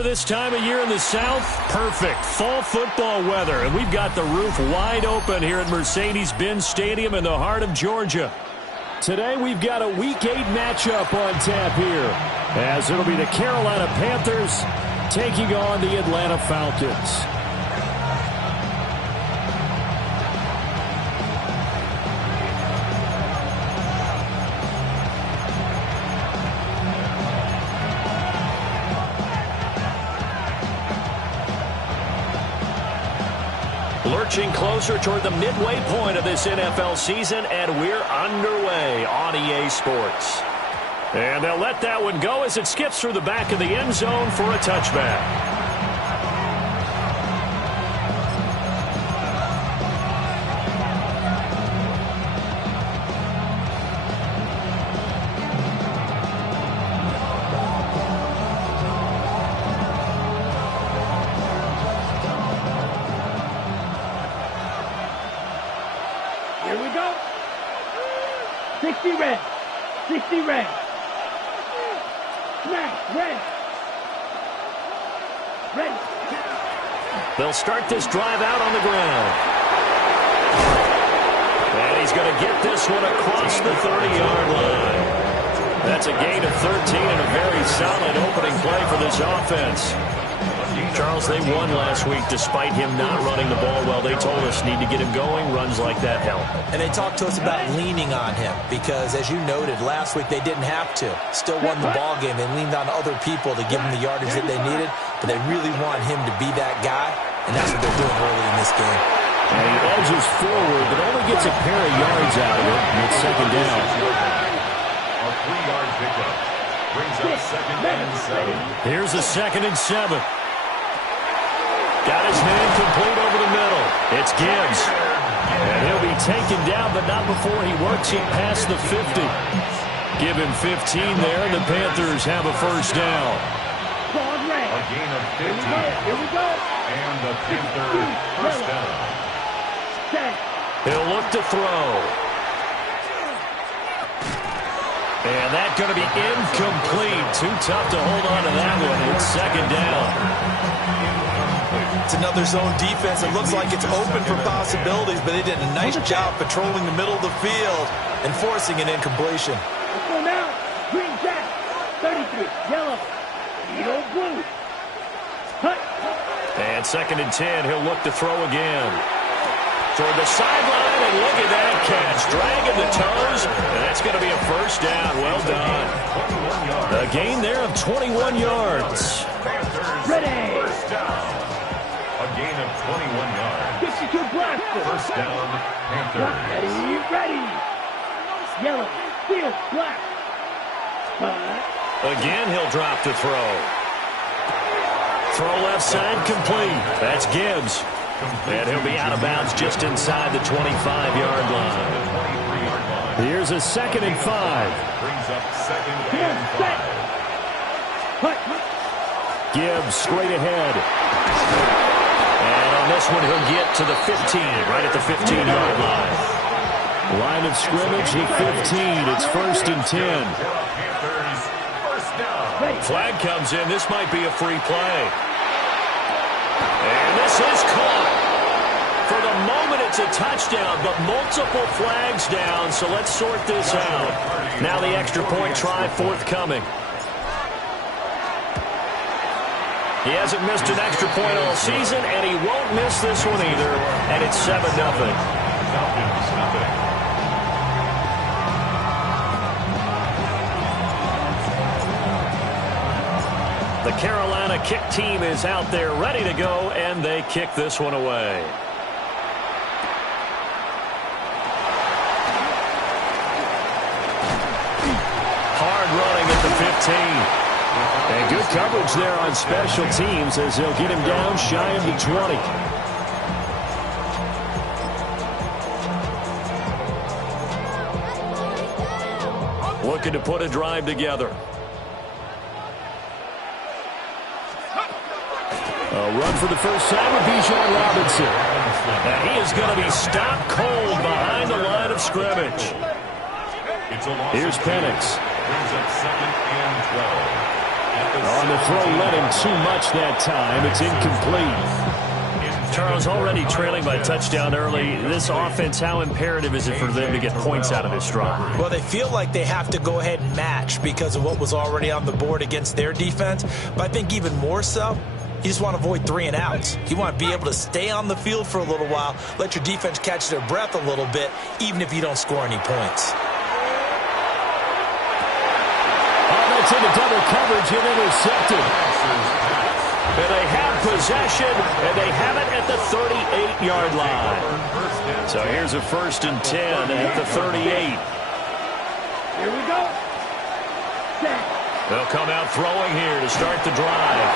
weather this time of year in the South? Perfect. Fall football weather. And we've got the roof wide open here at Mercedes-Benz Stadium in the heart of Georgia. Today we've got a Week 8 matchup on tap here, as it'll be the Carolina Panthers taking on the Atlanta Falcons. Lurching closer toward the midway point of this NFL season, and we're underway on EA Sports. And they'll let that one go as it skips through the back of the end zone for a touchback. Here we go. 60 red. 60 red. Smash, red. Ready. They'll start this drive out on the ground. And he's going to get this one across the 30-yard line. That's a gain of 13 and a very solid opening play for this offense. Charles, they won last week despite him not running the ball well. They told us need to get him going. Runs like that help. And they talked to us about leaning on him because, as you noted, last week they didn't have to. Still won the ball game. They leaned on other people to give them the yardage that they needed, but they really want him to be that guy, and that's what they're doing early in this game. And he edges forward, but only gets a pair of yards out of it, and it's second down. A 3-yard pickup brings up 2nd and 7. Here's a 2nd and 7. Got his man complete over the middle. It's Gibbs. And he'll be taken down, but not before he works it past the 50. Give him 15 there, and the Panthers have a first down. A gain of 15. Here we go. And the Panthers first down. He'll look to throw. And that's going to be incomplete. Too tough to hold on to that one. It's second down. It's another zone defense. It looks like it's open for possibilities, but they did a nice job patrolling the middle of the field and forcing an incompletion. Let's go now. Green jack. 33. Yellow. Yellow blue. Hut. And 2nd and 10. He'll look to throw again. Toward the sideline, and look at that catch. Dragging the toes, and that's going to be a first down. Well done. A gain there of 21 yards. Ready. First down. A gain of 21 yards. 52 blaster. First down, Panthers. Ready. Yellow. Field. Black. Again, he'll drop to throw. Throw left side complete. That's Gibbs. And he'll be out of bounds just inside the 25-yard line. Here's a 2nd and 5. Brings up 2nd and 5. Gibbs straight ahead. And on this one, he'll get to the 15, right at the 15-yard line. Line of scrimmage, the 15. It's 1st and 10. Flag comes in. This might be a free play. And this is caught. For the moment, it's a touchdown, but multiple flags down, so let's sort this out. Now the extra point try forthcoming. He hasn't missed an extra point all season, and he won't miss this one either, and it's 7-0. The Carolina kick team is out there ready to go, and they kick this one away. Hard running at the 15. And good coverage there on special teams as they'll get him down shy of the 20. Looking to put a drive together. A run for the first time with Bijan Robinson. And he is going to be stopped cold behind the line of scrimmage. Here's Penix. Brings up 2nd and 12. On the throw, led him too much that time. It's incomplete. Charles, already trailing by touchdown early. This offense, how imperative is it for them to get points out of this drive? Well, they feel like they have to go ahead and match because of what was already on the board against their defense. But I think even more so, you just want to avoid 3 and outs. You want to be able to stay on the field for a little while, let your defense catch their breath a little bit, even if you don't score any points. Oh, that's into double coverage and intercepted. And they have possession, and they have it at the 38-yard line. So here's a 1st and 10 at the 38. Here we go. Set. They'll come out throwing here to start the drive.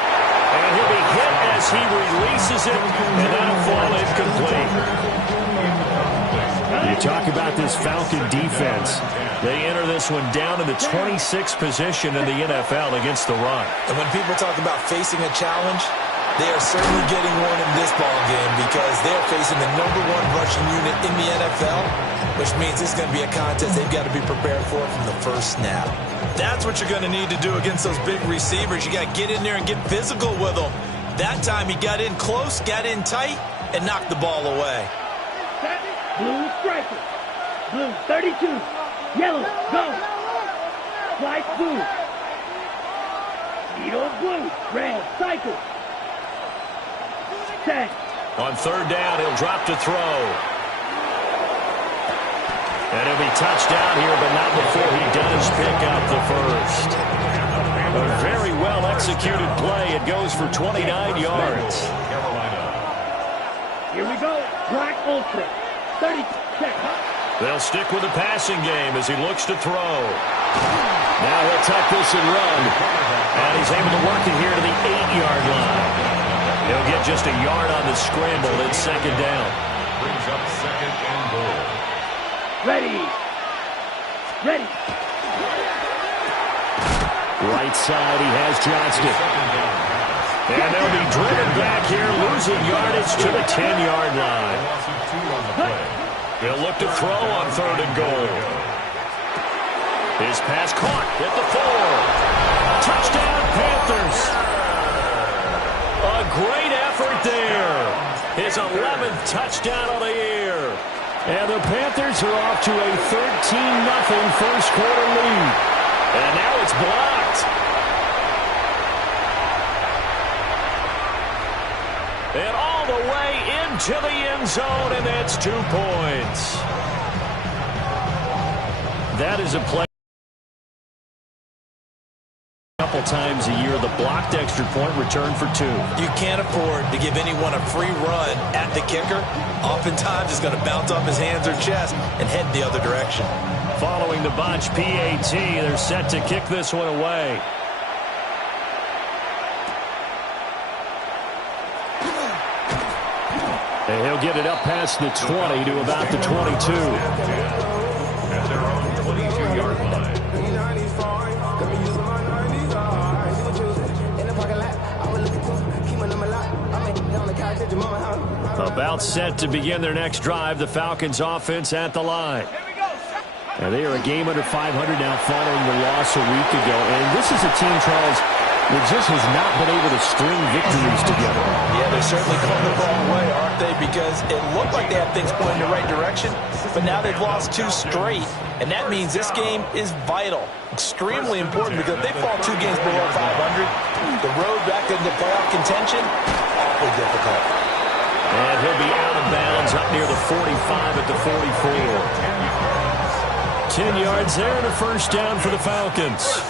And he'll be hit as he releases it, and that'll fall incomplete. You talk about this Falcon defense. They enter this one down in the 26th position in the NFL against the run. And when people talk about facing a challenge, they are certainly getting one in this ball game because they're facing the #1 rushing unit in the NFL, which means it's going to be a contest they've got to be prepared for from the first snap. That's what you're going to need to do against those big receivers. You got to get in there and get physical with them. That time he got in close, got in tight, and knocked the ball away. Blue striker. Blue 32. Yellow, go. Slide blue. Needle blue. Red, cycle. Set. On 3rd down, he'll drop to throw. And he'll be touchdown here, but not before he does pick up the first. A very well-executed play. It goes for 29 yards. Here we go. Black Ultra. 30. Check. They'll stick with the passing game as he looks to throw. Now he'll tuck this and run. And he's able to work it here to the 8-yard line. He'll get just a yard on the scramble. It's 2nd down. Brings up 2nd and goal. Ready. Ready. Right side, he has Johnston. And they'll be driven back here, losing yardage to the 10-yard line. He'll look to throw on 3rd and goal. His pass caught at the 4. Touchdown, Panthers. A great effort there. His 11th touchdown of the year. And the Panthers are off to a 13-0 first quarter lead. And now it's blocked. And all the way into the end zone, and that's 2 points. That is a play. Couple times a year, the blocked extra point return for 2. You can't afford to give anyone a free run at the kicker. Oftentimes, it's going to bounce off his hands or chest and head the other direction. Following the botch PAT, they're set to kick this one away. And he'll get it up past the 20 to about the 22. At their own 22-yard line. About set to begin their next drive, the Falcons offense at the line. And they are a game under 500 now following the loss a week ago. And this is a team, Charles, that just has not been able to string victories together. Yeah, they're certainly going the wrong way, aren't they? Because it looked like they had things going in the right direction, but now they've lost 2 straight. And that means this game is vital, extremely important, because if they fall 2 games below 500, the road back into playoff contention, awfully difficult. And he'll be out of bounds up near the 45 at the 44. 10 yards there and a first down for the Falcons.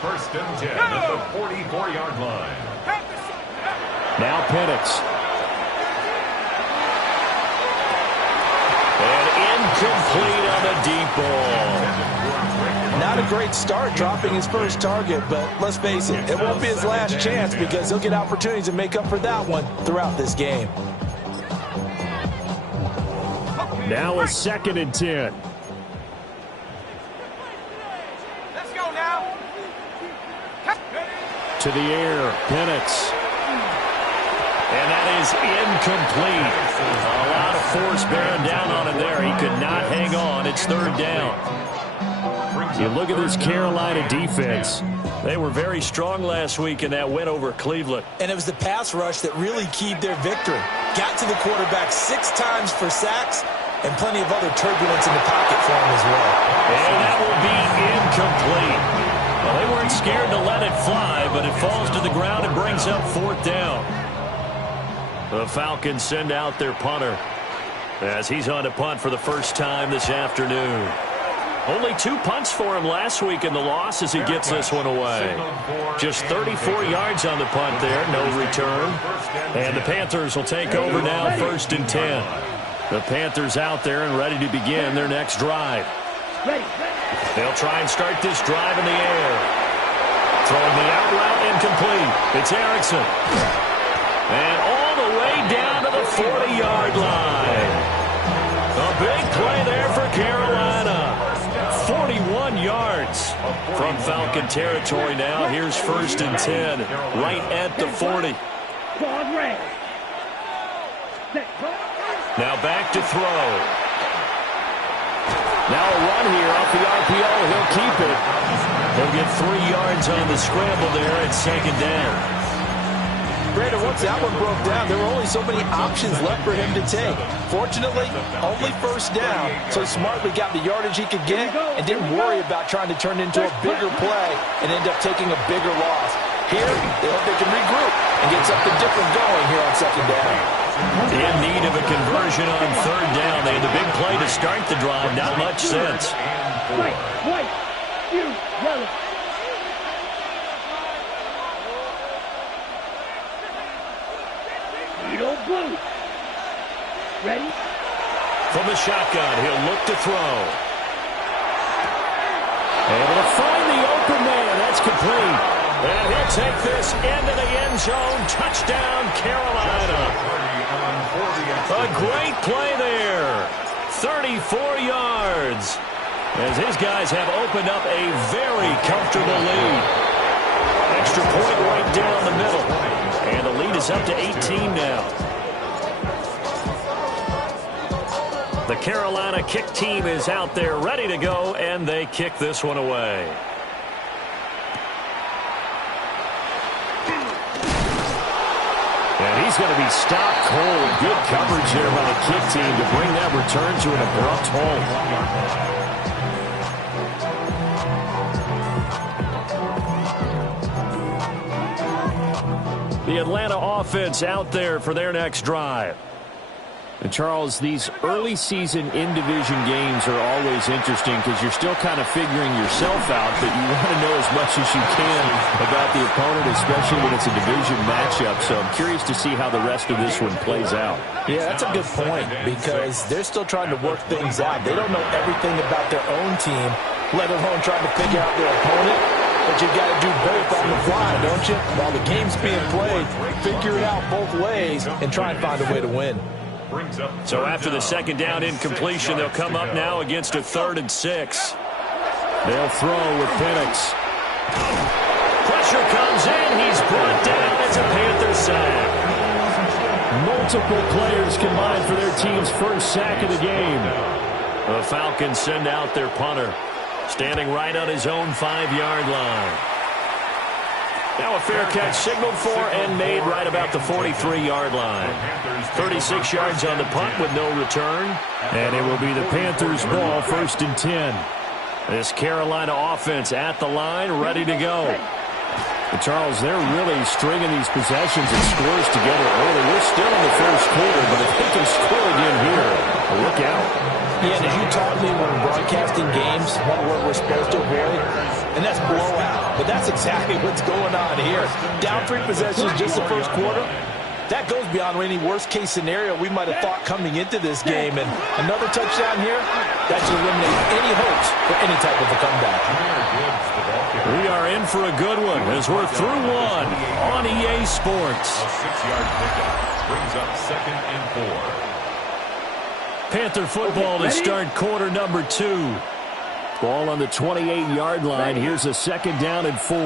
First and 10 at the 44-yard line. Now Penix. And incomplete on the deep ball. Not a great start dropping his first target, but let's face it, it won't be his last chance because he'll get opportunities to make up for that one throughout this game. Now a 2nd and 10. Let's go now. To the air, Penix. And that is incomplete. A lot of force bearing down on him there. He could not hang on. It's 3rd down. You look at this Carolina defense. They were very strong last week in that win over Cleveland. And it was the pass rush that really keyed their victory. Got to the quarterback 6 times for sacks and plenty of other turbulence in the pocket for him as well. And that will be incomplete. Well, they weren't scared to let it fly, but it falls to the ground and brings up 4th down. The Falcons send out their punter as he's on to punt for the first time this afternoon. Only 2 punts for him last week in the loss as he gets this one away. Just 34 yards on the punt there, no return. And the Panthers will take over now, 1st and 10. The Panthers out there and ready to begin their next drive. They'll try and start this drive in the air. Throwing the out route incomplete. It's Erickson. And all the way down to the 40-yard line. A big play there for Carolina. 41 yards from Falcon territory now. Here's 1st and 10, right at the 40. Now back to throw. Now a run here off the RPO. He'll keep it. He'll get 3 yards on the scramble there at 2nd down. Brandon, once that one broke down, there were only so many options left for him to take. Fortunately, only 1st down, so smartly got the yardage he could get and didn't worry about trying to turn it into a bigger play and end up taking a bigger loss. Here, they hope they can regroup and get something different going here on 2nd down. In need of a conversion on 3rd down. They had the big play to start the drive. Not much sense. White, yellow. Blue. Ready? From the shotgun, he'll look to throw. Able to find the open man. That's complete. And he'll take this into the end zone. Touchdown, Carolina. A great play there. 34 yards. As his guys have opened up a very comfortable lead. Extra point right down the middle. And the lead is up to 18 now. The Carolina kick team is out there ready to go, and they kick this one away. And he's going to be stopped cold. Good coverage there by the kick team to bring that return to an abrupt halt. The Atlanta offense out there for their next drive. And Charles, these early season in-division games are always interesting because you're still kind of figuring yourself out, but you want to know as much as you can about the opponent, especially when it's a division matchup. So I'm curious to see how the rest of this one plays out. Yeah, that's a good point because they're still trying to work things out. They don't know everything about their own team, let alone trying to figure out their opponent. But you've got to do both on the fly, don't you? While the game's being played, figure it out both ways and try and find a way to win. So after the 2nd down incompletion, they'll come up now against a 3rd and 6. They'll throw with Penix. Pressure comes in. He's brought down. It's a Panther sack. Multiple players combined for their team's first sack of the game. The Falcons send out their punter, standing right on his own 5-yard line. Now a fair catch signaled for and made right about the 43-yard line. 36 yards on the punt with no return. And it will be the Panthers' ball, 1st and 10. This Carolina offense at the line, ready to go. And Charles, they're really stringing these possessions and scores together early. We're still in the first quarter, but if they can score again here, look out. Yeah, and as you taught me when broadcasting games, one word we're supposed to avoid, and that's blowout. But that's exactly what's going on here. Down 3 possessions just the first quarter. That goes beyond any worst-case scenario we might have thought coming into this game. And another touchdown here, that should eliminate any hopes for any type of a comeback. We are in for a good one as we're through one on EA Sports. A 6-yard pickup brings up 2nd and 4. Panther football to start quarter number 2. Ball on the 28-yard line. Here's a 2nd down and 4.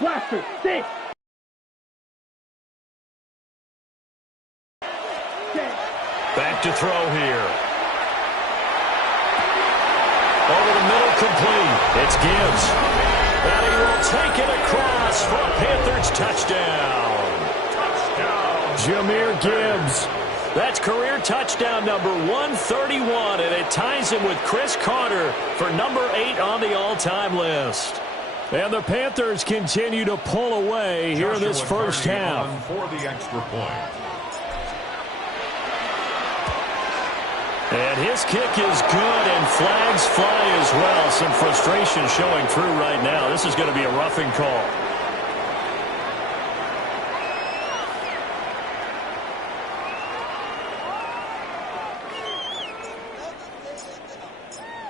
Blaster, 6. Back to throw complete. It's Gibbs. And he will take it across for a Panthers touchdown. Jahmyr Gibbs. That's career touchdown number 131, and it ties him with Chris Carter for number 8 on the all-time list. And the Panthers continue to pull away here in this first half. For the extra point. And his kick is good, and flags fly as well. Some frustration showing through right now. This is going to be a roughing call.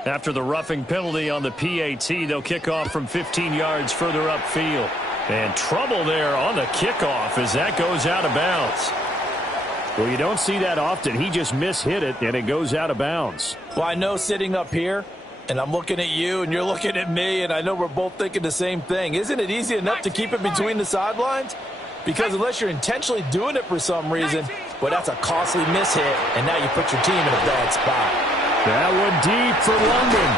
After the roughing penalty on the PAT, they'll kick off from 15 yards further upfield. And trouble there on the kickoff as that goes out of bounds. Well, you don't see that often. He just mishit it, and it goes out of bounds. Well, I know sitting up here, and I'm looking at you, and you're looking at me, and I know we're both thinking the same thing. Isn't it easy enough to keep it between the sidelines? Because unless you're intentionally doing it for some reason, well, that's a costly mishit, and now you put your team in a bad spot. That one deep for London.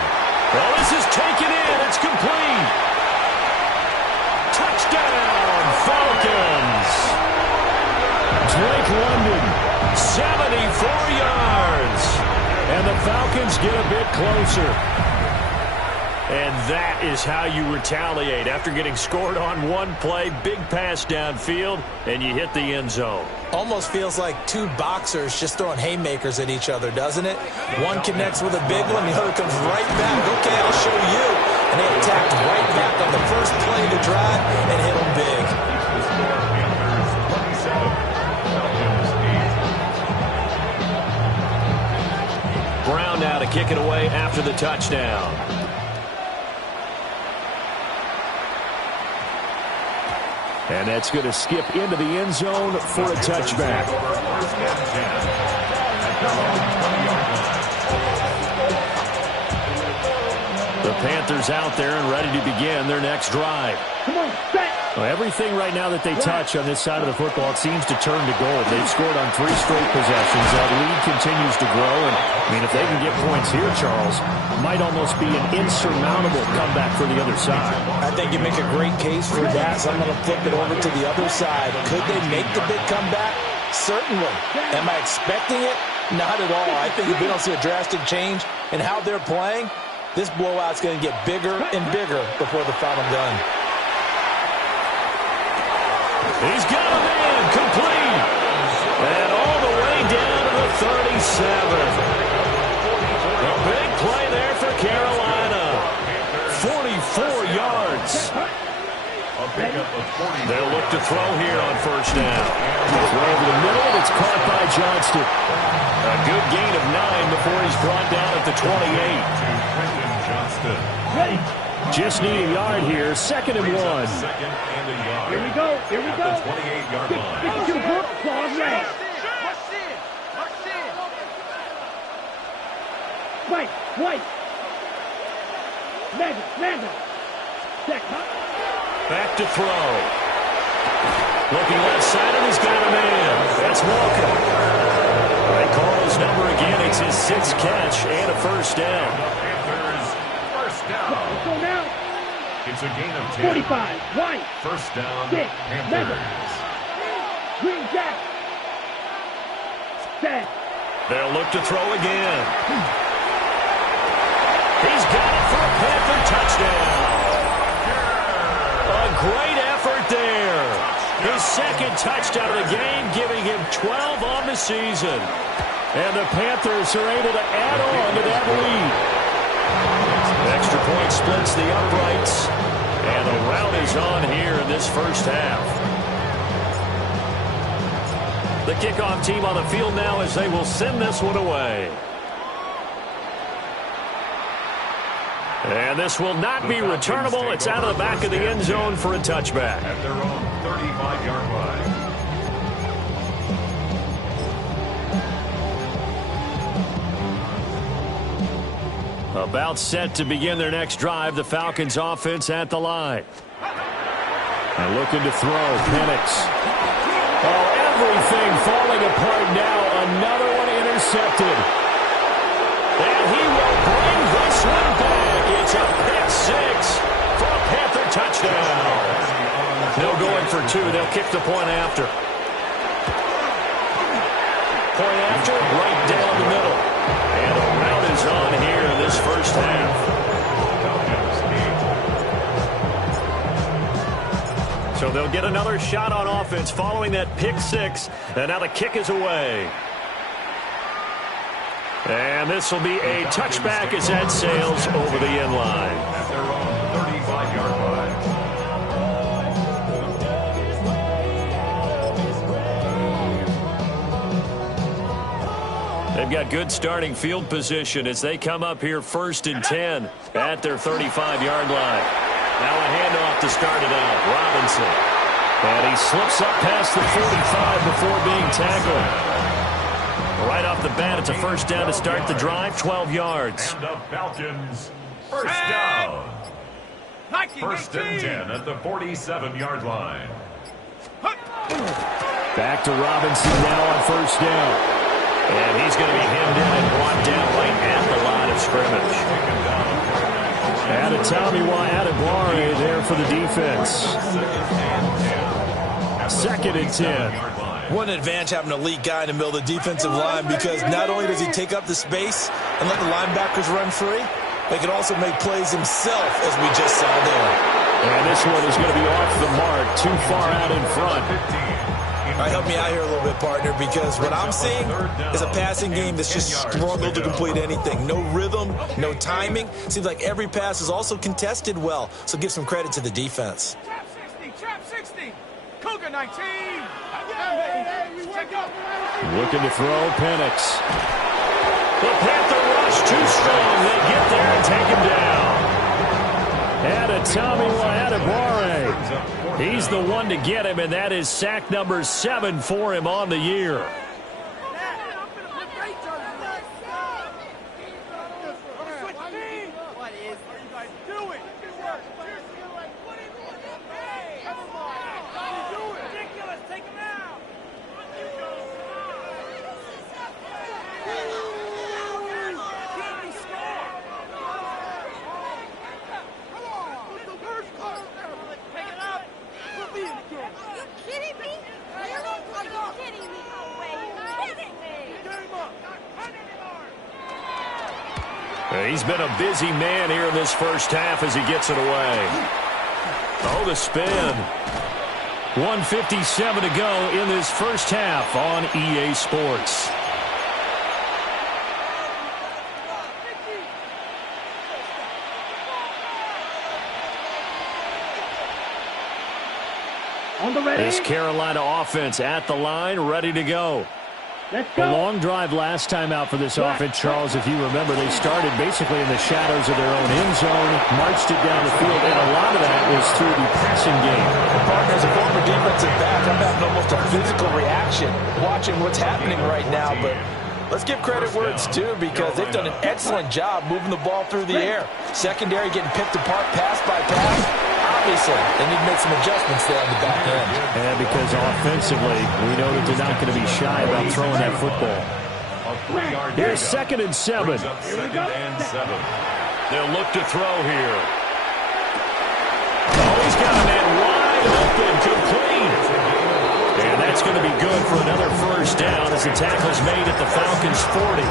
Well, this is taken in. It's complete. Touchdown, Falcons. Drake London, 74 yards. And the Falcons get a bit closer. And that is how you retaliate. After getting scored on one play, big pass downfield, and you hit the end zone. Almost feels like two boxers just throwing haymakers at each other, doesn't it? One connects with a big one, the other comes right back. Okay, I'll show you. And they attacked right back on the first play of the drive and hit them big. Brown now to kick it away after the touchdown. And that's going to skip into the end zone for a touchback. The Panthers out there and ready to begin their next drive. Come on, set. Well, everything right now that they touch on this side of the football, it seems to turn to gold. They've scored on 3 straight possessions. That lead continues to grow. And, I mean, if they can get points here, Charles, might almost be an insurmountable comeback for the other side. I think you make a great case for that, so I'm going to flip it over to the other side. Could they make the big comeback? Certainly. Am I expecting it? Not at all. I think if we don't see a drastic change in how they're playing, this blowout's going to get bigger and bigger before the final gun. He's got a man complete. And all the way down to the 37. A big play there for Carolina. 44 yards. They'll look to throw here on first down. Throw over the middle, and it's caught by Johnston. A good gain of 9 before he's brought down at the 28. Ready. Just need a yard here. 2nd and 1. Here we go. Here we go. 28-yard line. Get your book. Claws red. White. White. Mega. Check. Back to throw. Looking left side, and he's got a man. That's Walker. They call his number again. It's his 6th catch and a first down. Let's go now. It's a gain of 10. 45. White. First down, 6. Panthers. Green jack. Set. They'll look to throw again. He's got it for a Panther touchdown. A great effort there. His 2nd touchdown of the game, giving him 12 on the season. And the Panthers are able to add on to that lead. Extra point splits the uprights. And the rout is on here in this first half. The kickoff team on the field now as they will send this one away. And this will not be returnable. It's out of the back of the end zone for a touchback. At their own 35-yard line. About set to begin their next drive. The Falcons offense at the line. And looking to throw. Penix. Oh, everything falling apart now. Another one intercepted. And he will bring this one back. It's a pick six for a Panther touchdown. They'll go in for two. They'll kick the point after. Point after, right down the middle. And a rout is on here in this first half. So they'll get another shot on offense following that pick six. And now the kick is away. And this will be a touchback as that sails over the end line. At their own 35-yard line. They've got good starting field position as they come up here 1st and 10 at their 35-yard line. Now a handoff to start it out. Robinson. And he slips up past the 45 before being tackled. Right off the bat, it's a first down to start the drive, 12 yards. And the Falcons, first down. 1st and 10 at the 47-yard line. Back to Robinson now on first down. And he's going to be hemmed in and brought down right at the line of scrimmage. Adetomiwa Adebawore there for the defense. 2nd and 10. One advantage having an elite guy in the middle of the defensive line, because not only does he take up the space and let the linebackers run free, but he can also make plays himself, as we just saw there. And this one is going to be off the mark, too far out in front. All right, help me out here a little bit, partner, because what I'm seeing is a passing game that's just struggled to complete anything. No rhythm, no timing. Seems like every pass is also contested well, so give some credit to the defense. Trap 60, Cougar 19. Looking to throw, Penix. The Panther rush too strong. They get there and take him down. Adetomiwa Adebawore. He's the one to get him, and that is sack number 7 for him on the year. He's been a busy man here in this first half as he gets it away. Oh, the spin. 1:57 to go in this first half on EA Sports. On the ready. This Carolina offense at the line, ready to go. Let's A go. long drive last time out for this offense, Charles. If you remember, they started basically in the shadows of their own end zone, marched it down the field, and a lot of that was through the passing game. As a former defensive back, I'm having almost a physical reaction watching what's happening right now, but let's give credit where it's due, because they've done an excellent job moving the ball through the air. Secondary getting picked apart pass by pass. Obviously, they need to make some adjustments there on the back end. And because offensively, we know that they're not going to be shy about throwing that football. Here's 2nd and 7. They'll look to throw here. Oh, he's got a man wide open, complete. And that's going to be good for another first down as the tackle's made at the Falcons' 40.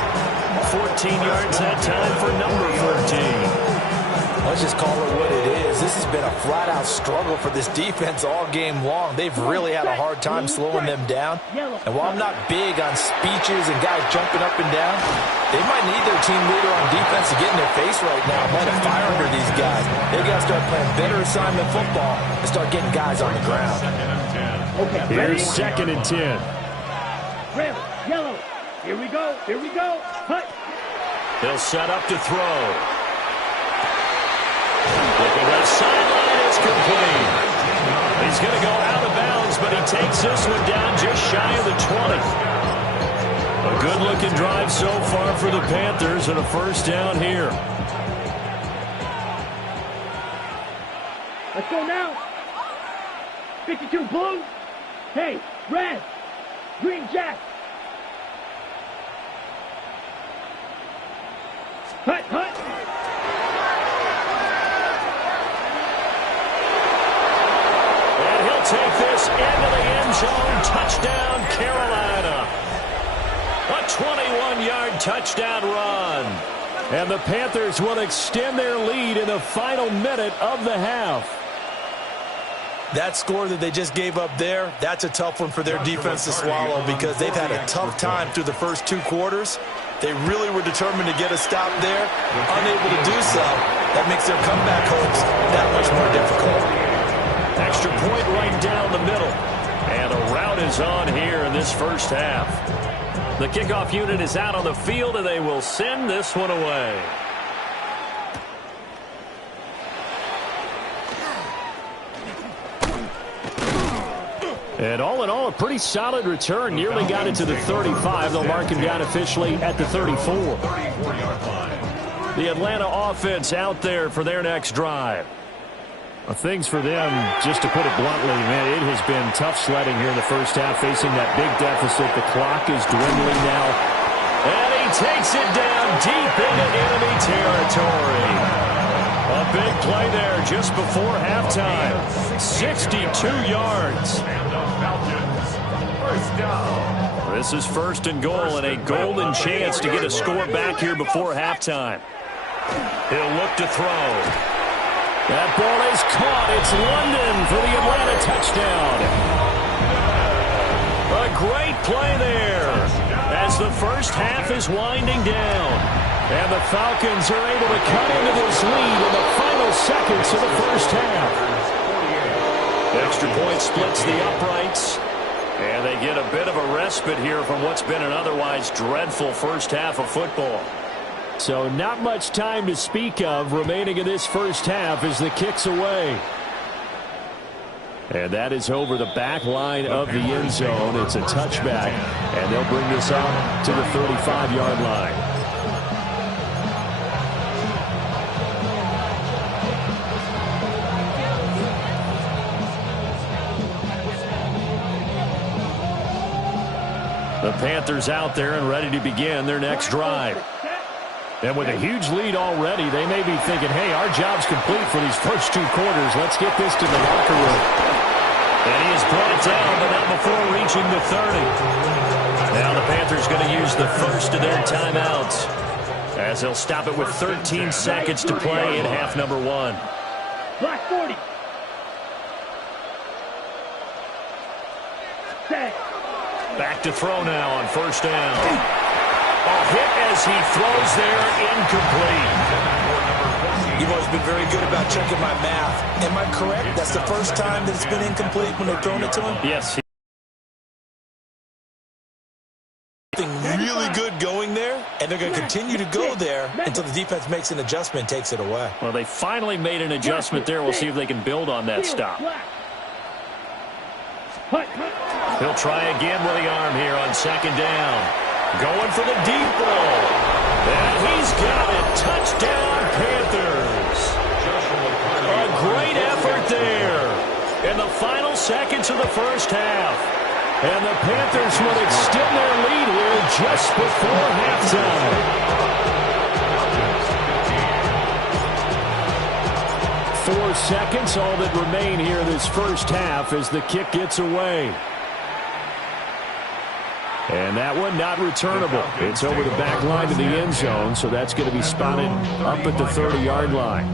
14 yards that time for number 14. Let's just call it what it is. This has been a flat-out struggle for this defense all game long. They've really had a hard time slowing them down. And while I'm not big on speeches and guys jumping up and down, they might need their team leader on defense to get in their face right now, light a fire under these guys. They've got to start playing better assignment football and start getting guys on the ground. Here's 2nd and 10. Red, yellow. Here we go. Here we go. Hut. They'll set up to throw. Look at that sideline. It's complete. He's going to go out of bounds, but he takes this one down just shy of the 20. A good-looking drive so far for the Panthers and a first down here. Let's go now. 52 blue. Hey, red. Green jack. Hut, hut. take this into the end zone. Touchdown, Carolina. A 21-yard touchdown run. And the Panthers will extend their lead in the final minute of the half. That score that they just gave up there, that's a tough one for their defense to swallow because they've had a tough time through the first 2 quarters. They really were determined to get a stop there, unable to do so. That makes their comeback hopes that much more difficult. Extra point right down the middle. And a rout is on here in this first half. The kickoff unit is out on the field, and they will send this one away. And all in all, a pretty solid return. Nearly got it to the 35. They'll mark him down officially at the 34. The Atlanta offense out there for their next drive. Well, things for them, just to put it bluntly, man, it has been tough sledding here in the first half, facing that big deficit. The clock is dwindling now. And he takes it down deep into enemy territory. A big play there just before halftime. 62 yards. First down. This is 1st and goal, and a golden chance to get a score back here before halftime. He'll look to throw. That ball is caught. It's London for the Atlanta touchdown. A great play there as the first half is winding down. And the Falcons are able to cut into this lead in the final seconds of the first half. Extra point splits the uprights. And they get a bit of a respite here from what's been an otherwise dreadful first half of football. So not much time to speak of remaining in this first half as the kick's away. And that is over the back line of the end zone. It's a touchback, and they'll bring this out to the 35-yard line. The Panthers out there and ready to begin their next drive. And with a huge lead already, they may be thinking, hey, our job's complete for these first 2 quarters. Let's get this to the locker room. And he is brought down, but not before reaching the 30. Now the Panthers going to use the first of their timeouts as they'll stop it with 13 seconds to play in half number 1. Black 40. Set. Back to throw now on first down. A hit as he throws there, incomplete. You've always been very good about checking my math. Am I correct? That's the first time that it's been incomplete when they've thrown it to him? Yes. Something really good going there, and they're going to continue to go there until the defense makes an adjustment and takes it away. Well, they finally made an adjustment there. We'll see if they can build on that stop. He'll try again with the arm here on second down. Going for the deep ball. And he's got it. Touchdown, Panthers. A great effort there in the final seconds of the first half. And the Panthers will extend their lead here just before halftime. 4 seconds, all that remain here this first half as the kick gets away. And that one not returnable. It's over the back line to the end zone, so that's going to be spotted up at the 30-yard line.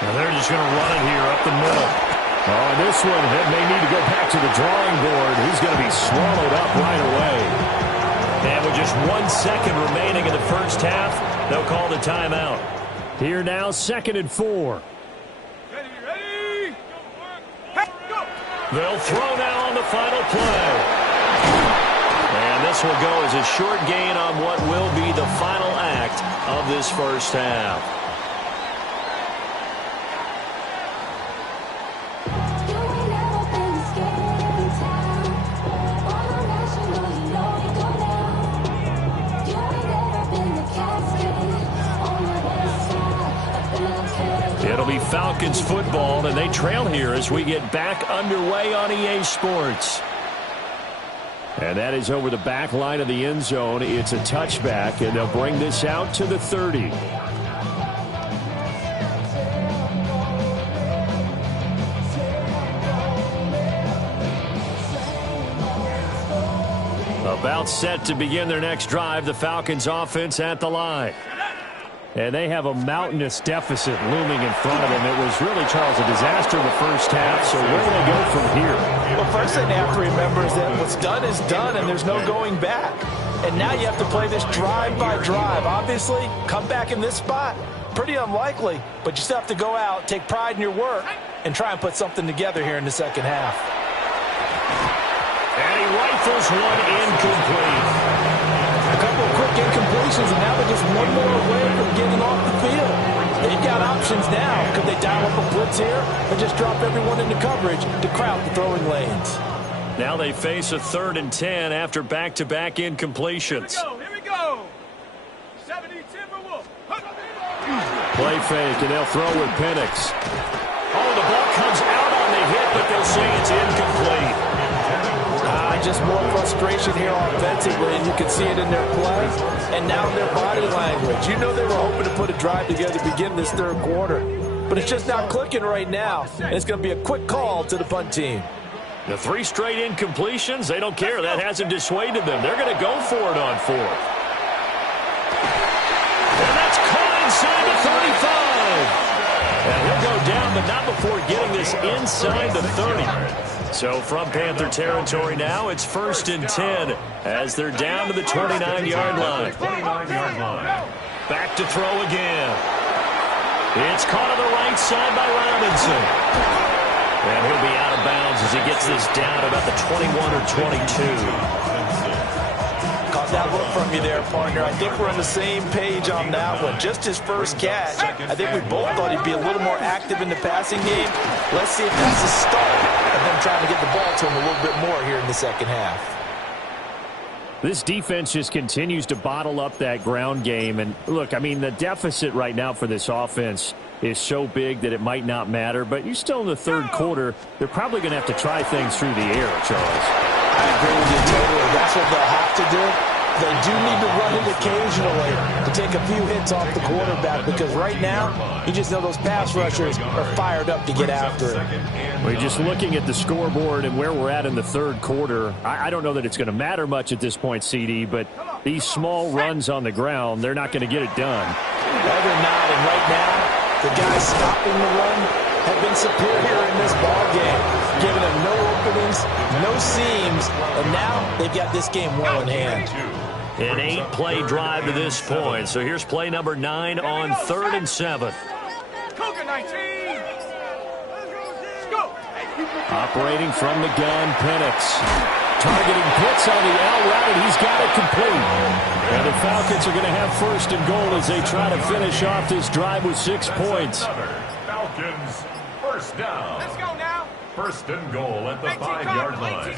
Now they're just going to run it here up the middle. Oh, this one may need to go back to the drawing board. He's going to be swallowed up right away. And with just 1 second remaining in the first half, they'll call the timeout. Here now, 2nd and 4. Ready? Go! They'll throw now on the final play. And this will go as a short gain on what will be the final act of this first half. be Falcons football, and they trail here as we get back underway on EA Sports. And that is over the back line of the end zone. It's a touchback, and they'll bring this out to the 30. About set to begin their next drive, the Falcons offense at the line. And they have a mountainous deficit looming in front of them. It was really, Charles, a disaster in the first half, so where do they go from here? Well, first thing they have to remember is that what's done is done, and there's no going back. And now you have to play this drive by drive. Obviously, come back in this spot, pretty unlikely, but you still have to go out, take pride in your work, and try and put something together here in the second half. And he rifles one incomplete. A couple of quick incompletions, and now they're just one more away from getting off the field. They've got options now. Could they dial up a blitz here and just drop everyone into coverage to crowd the throwing lanes? Now they face a 3rd and 10 after back-to-back incompletions. Here we go. 70 Timberwolves. Play fake, and they'll throw with Penix. Oh, the ball comes out on the hit, but they'll say it's incomplete. Just more frustration here offensively, and you can see it in their play and now in their body language. You know they were hoping to put a drive together to begin this third quarter, but it's just not clicking right now, and it's going to be a quick call to the punt team. The 3 straight incompletions, they don't care. That hasn't dissuaded them. They're going to go for it on 4th. And that's caught inside the 35. And he'll go down, but not before getting this inside the 30. So from Panther territory now, it's 1st and 10 as they're down to the 29-yard line. Back to throw again. It's caught on the right side by Robinson. And he'll be out of bounds as he gets this down about the 21 or 22. Caught that look from you there, partner. I think we're on the same page on that one. Just his first catch. I think we both thought he'd be a little more active in the passing game. Let's see if that's the start of them trying to get the ball to him a little bit more here in the second half. This defense just continues to bottle up that ground game. And look, I mean, the deficit right now for this offense is so big that it might not matter. But you're still in the third quarter. They're probably going to have to try things through the air, Charles. I agree with you totally. That's what they'll have to do. They do need to run it occasionally to take a few hits off the quarterback, because right now, you just know those pass rushers are fired up to get after it. We're just looking at the scoreboard and where we're at in the third quarter. I don't know that it's going to matter much at this point, CD, but these small runs on the ground, they're not going to get it done. No, they're not, and right now, the guys stopping the run have been superior in this ball game, giving them no openings, no seams, and now they've got this game well in hand. An 8-play drive to this point. So here's play number 9 on 3rd and 7. Cougar 19. Go. Operating from the gun, Penix. Targeting Pitts on the out route, and he's got it complete. And the Falcons are going to have 1st and goal as they try to finish off this drive with 6 points. Falcons, 1st down. Let's go now. 1st and goal at the 5-yard line.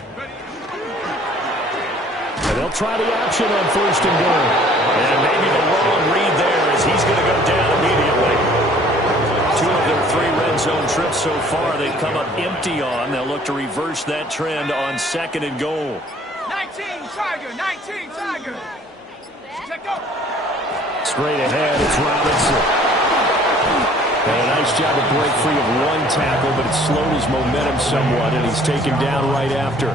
And they'll try the option on 1st and goal. And maybe the wrong read there as he's going to go down immediately. 2 of their 3 red zone trips so far they've come up empty on. They'll look to reverse that trend on 2nd and goal. 19 Tiger, 19 Tiger. Check up. Straight ahead, it's Robinson. And a nice job to break free of 1 tackle, but it slowed his momentum somewhat, and he's taken down right after.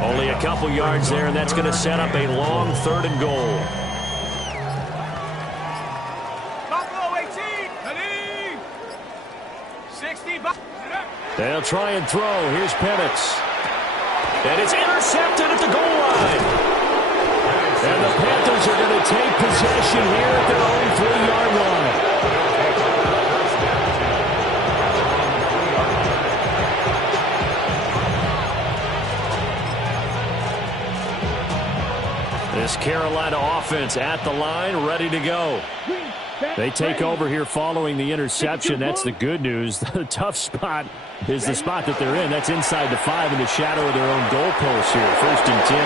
Only a couple yards there, and that's going to set up a long 3rd and goal. Buffalo 18. Ready. 65. They'll try and throw. Here's Penix. And it's intercepted at the goal line. And the Panthers are going to take possession here at their own 3-yard line. This Carolina offense at the line, ready to go. They take over here following the interception. That's the good news. The tough spot is the spot that they're in. That's inside the 5 in the shadow of their own goalpost here. 1st and 10.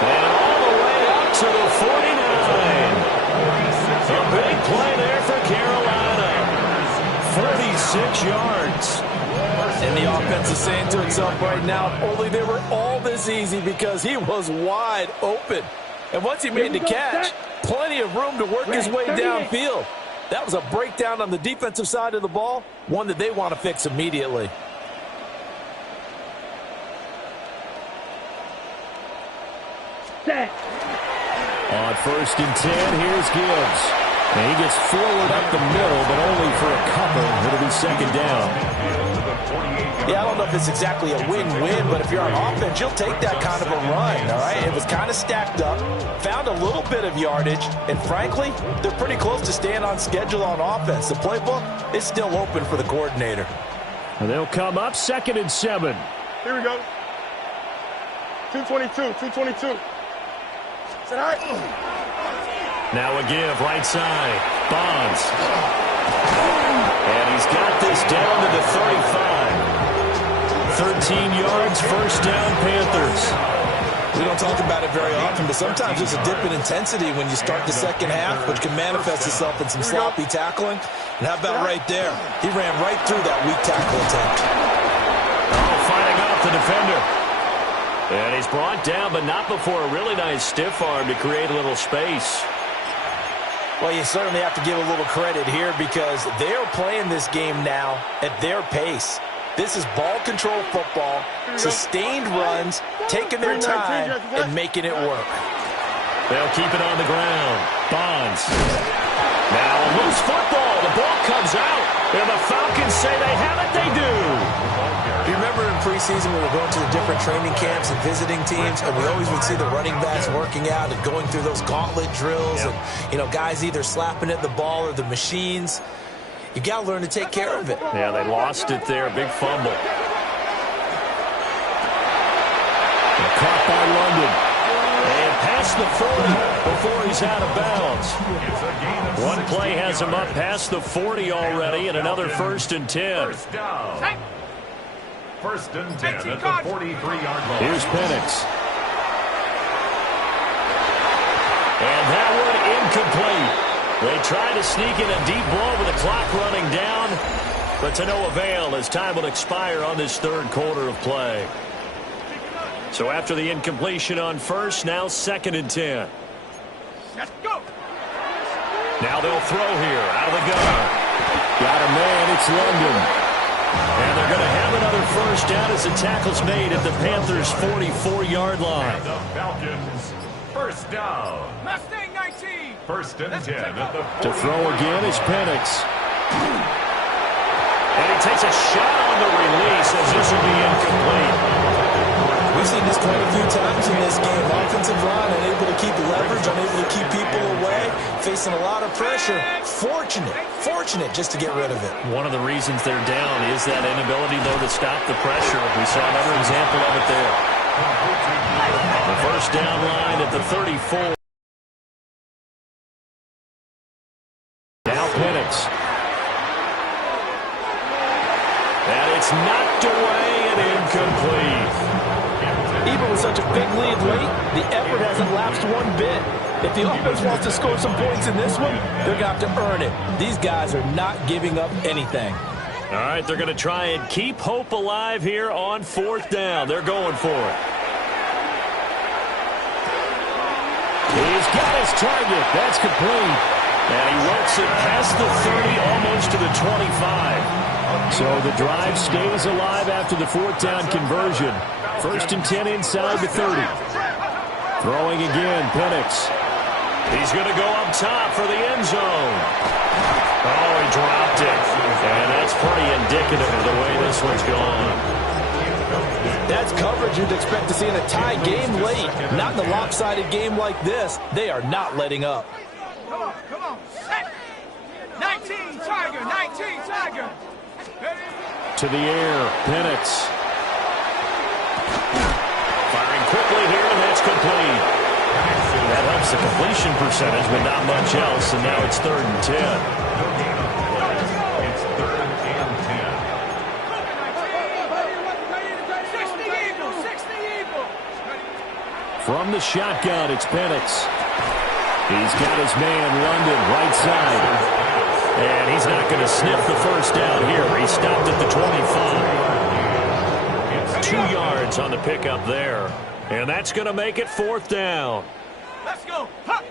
And all the way up to the 49. A big play there for Carolina. yards. And the offense is saying to itself right now, if only they were all this easy, because he was wide open. And once he made the catch, plenty of room to work his way downfield. That was a breakdown on the defensive side of the ball, one that they want to fix immediately. Set. On 1st and 10, here's Gibbs. And he gets forward up the middle, but only for a couple. It'll be 2nd down. Yeah, I don't know if it's exactly a win-win, but if you're on offense, you'll take that kind of a run, all right? It was kind of stacked up, found a little bit of yardage, and frankly, they're pretty close to staying on schedule on offense. The playbook is still open for the coordinator. And they'll come up 2nd and 7. Here we go. 222. Is that all right? Now a give, right side. Bonds. And he's got this down to the 35. 13 yards, 1st down, Panthers. We don't talk about it very often, but sometimes there's a dip in intensity when you start the second half, which can manifest itself in some sloppy tackling. And how about right there? He ran right through that weak tackle attempt. Oh, fighting off the defender. And he's brought down, but not before a really nice stiff arm to create a little space. Well, you certainly have to give a little credit here, because they are playing this game now at their pace. This is ball control football, sustained runs, taking their time and making it work. They'll keep it on the ground. Bonds. Now a loose football. The ball comes out. And the Falcons say they have it. They do. You remember in preseason we were going to the different training camps and visiting teams, and we always would see the running backs working out and going through those gauntlet drills, and, you know, guys either slapping at the ball or the machines. You got to learn to take care of it. Yeah, they lost it there. Big fumble. Caught by London. And past the 40 before he's out of bounds. One play has him up past the 40 already, and another 1st and 10. 1st down. 1st and 10 at the 43-yard line. Here's Penix. And that one incomplete. They try to sneak in a deep blow with the clock running down, but to no avail as time will expire on this 3rd quarter of play. So after the incompletion on 1st, now 2nd and 10. Let's go. Now they'll throw here out of the gun. Got a man, it's London. And they're going to have another 1st down as the tackle's made at the Panthers' 44-yard line. And the Falcons, 1st down. Mustang 19. 1st and 10 at the 40. To throw again is Penix. And he takes a shot on the release as this will be incomplete. We've seen this quite a few times in this game. Offensive line unable to keep leverage, unable to keep people away, facing a lot of pressure. Fortunate just to get rid of it. One of the reasons they're down is that inability, though, to stop the pressure. We saw another example of it there. The 1st down line at the 34. Now Penix. And it's knocked away and incomplete. Even with such a big lead late, the effort hasn't lapsed one bit. If the offense wants to score some points in this one, they're going to have to earn it. These guys are not giving up anything. All right, they're going to try and keep hope alive here on 4th down. They're going for it. He's got his target. That's complete. And he works it past the 30, almost to the 25. So the drive stays alive after the 4th down conversion. 1st and 10 inside the 30. Throwing again, Penix. He's going to go up top for the end zone. Oh, he dropped it. And that's pretty indicative of the way this one's gone. That's coverage you'd expect to see in a tie game late. Not in a lopsided game like this. They are not letting up. Come on. Set. 19 Tiger. To the air, Penix. Firing quickly here, and that's complete. That helps the completion percentage, but not much else, and now it's 3rd and 10. It's 3rd and 10. From the shotgun, it's Penix. He's got his man, London, right side. And he's not going to sniff the first down here. He stopped at the 25. 2 yards on the pickup there. And that's going to make it 4th down. Let's go. Huh.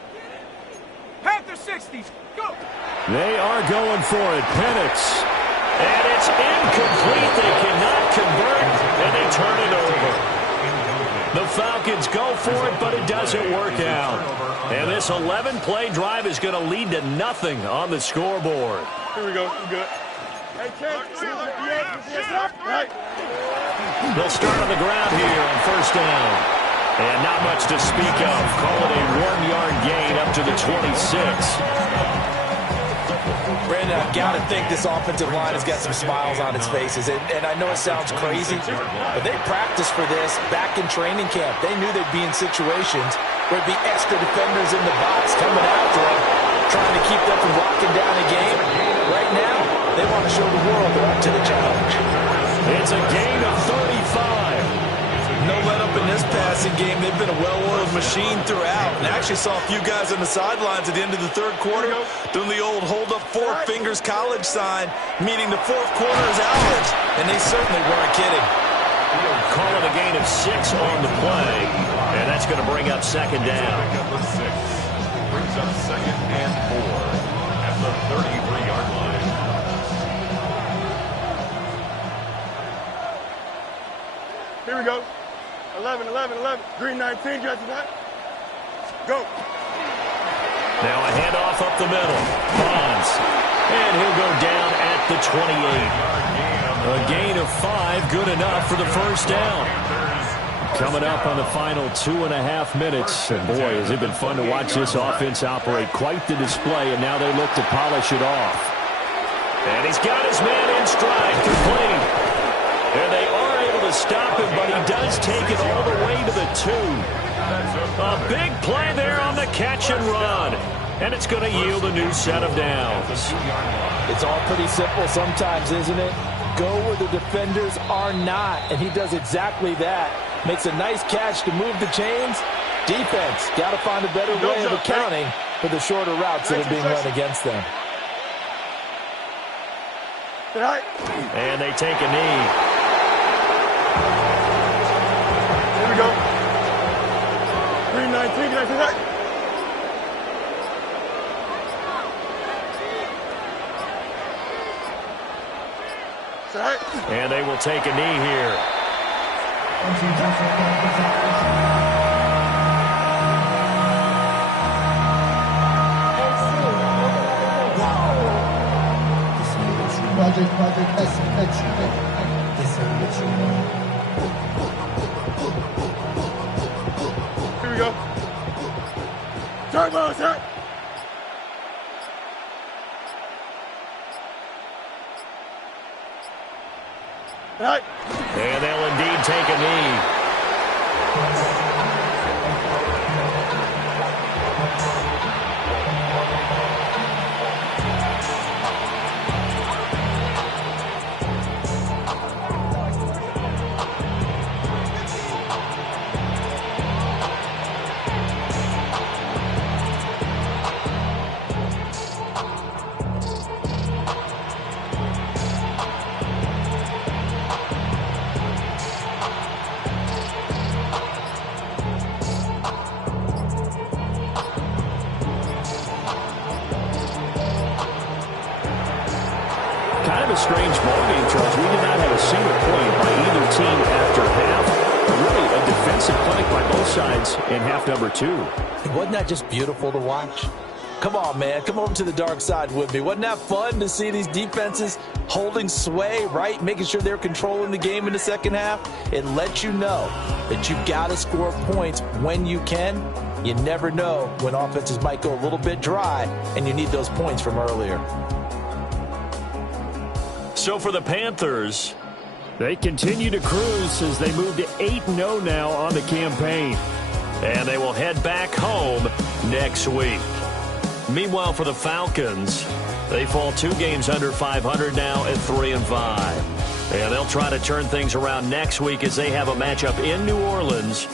Panther 60. Go. They are going for it. Penix. And it's incomplete. They cannot convert, and they turn it over. The Falcons go for it, but it doesn't work out. And this 11-play drive is going to lead to nothing on the scoreboard. Here we go. We're good. Hey, right. They'll start on the ground here on 1st down. And not much to speak of. Call it a 1-yard gain up to the 26. Brandon, I've got to think this offensive line has got some smiles on its faces. And I know it sounds crazy, but they practiced for this back in training camp. They knew they'd be in situations where there'd be extra defenders in the box coming after them, trying to keep them from locking down a game. Right now, they want to show the world they're up to the challenge. It's a gain of 35. No let-up in this passing game. They've been a well-oiled machine throughout. And I actually saw a few guys on the sidelines at the end of the 3rd quarter doing the old hold-up 4 fingers college sign, meaning the 4th quarter is ours. And they certainly weren't kidding. Call it a gain of 6 on the play. And that's going to bring up 2nd down. Brings up 2nd and 4 at the 33-yard line. Here we go. 11. Green 19, Judge. Go. Now a handoff up the middle. Bonds. And he'll go down at the 28. A gain of 5, good enough for the 1st down. Coming up on the final 2.5 minutes. And boy, has it been fun to watch this offense operate. Quite the display, and now they look to polish it off. And he's got his man in stride, complete. And they are able to stop him, but he does take it all the way to the 2. A big play there on the catch and run. And it's going to yield a new set of downs. It's all pretty simple sometimes, isn't it? Go where the defenders are not, and he does exactly that. Makes a nice catch to move the chains. Defense, got to find a better way of accounting for the shorter routes that are being run against them. And they take a knee. Here we go. Green 19, can I see that? And they will take a knee here. Project Here we go. Turbo, sir. Right. And they'll indeed take a knee. Kind of a strange ballgame, Charles. We did not have a single point by either team after half. Really a defensive clinic by both sides in half number 2. Wasn't that just beautiful to watch? Come on, man. Come over to the dark side with me. Wasn't that fun to see these defenses holding sway, right? Making sure they're controlling the game in the second half. It lets you know that you've got to score points when you can. You never know when offenses might go a little bit dry, and you need those points from earlier. So for the Panthers, they continue to cruise as they move to 8-0 now on the campaign. And they will head back home next week. Meanwhile, for the Falcons, they fall 2 games under 500 now at 3-5. And they'll try to turn things around next week as they have a matchup in New Orleans